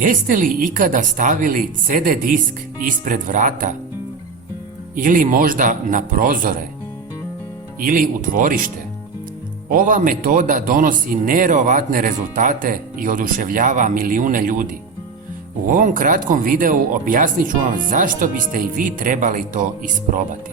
Jeste li ikada stavili CD disk ispred vrata? Ili možda na prozore? Ili u dvorište? Ova metoda donosi nevjerovatne rezultate i oduševljava milijune ljudi. U ovom kratkom videu objasnit ću vam zašto biste i vi trebali to isprobati.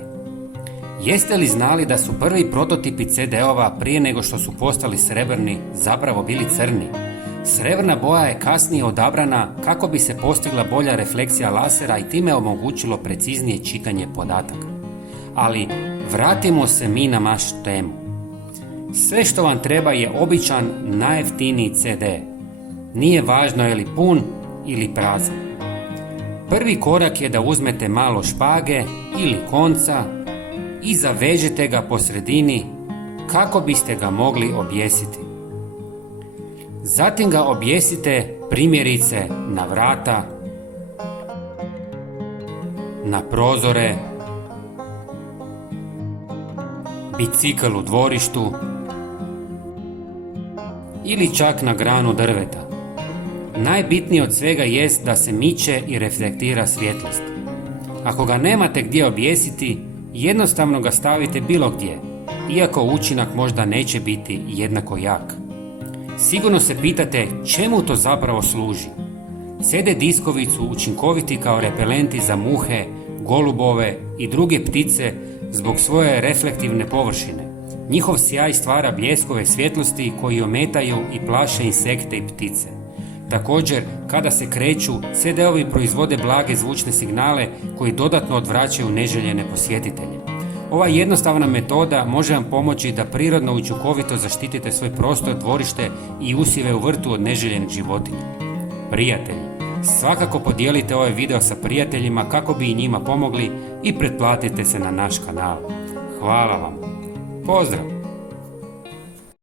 Jeste li znali da su prvi prototipi CD-ova prije nego što su postali srebrni zapravo bili crni? Srebrna boja je kasnije odabrana kako bi se postigla bolja refleksija lasera i time omogućilo preciznije čitanje podataka. Ali vratimo se mi na našu temu. Sve što vam treba je običan, najjeftiniji CD. Nije važno je li pun ili prazan. Prvi korak je da uzmete malo špage ili konca i zavežete ga po sredini kako biste ga mogli objesiti. Zatim ga objesite primjerice na vrata, na prozore, bicikl u dvorištu ili čak na granu drveta. Najbitnije od svega jest da se miče i reflektira svjetlost. Ako ga nemate gdje objesiti, jednostavno ga stavite bilo gdje, iako učinak možda neće biti jednako jak. Sigurno se pitate čemu to zapravo služi. CD diskovi su učinkoviti kao repelenti za muhe, golubove i druge ptice zbog svoje reflektivne površine. Njihov sjaj stvara bljeskove svjetlosti koji ometaju i plaše insekte i ptice. Također, kada se kreću, CD-ovi proizvode blage zvučne signale koji dodatno odvraćaju neželjene posjetitelje. Ova jednostavna metoda može vam pomoći da prirodno i učinkovito zaštitite svoj prostor, dvorište i usjeve u vrtu od neželjenih životinja. Prijatelji, svakako podijelite ovaj video sa prijateljima kako bi i njima pomogli i pretplatite se na naš kanal. Hvala vam. Pozdrav!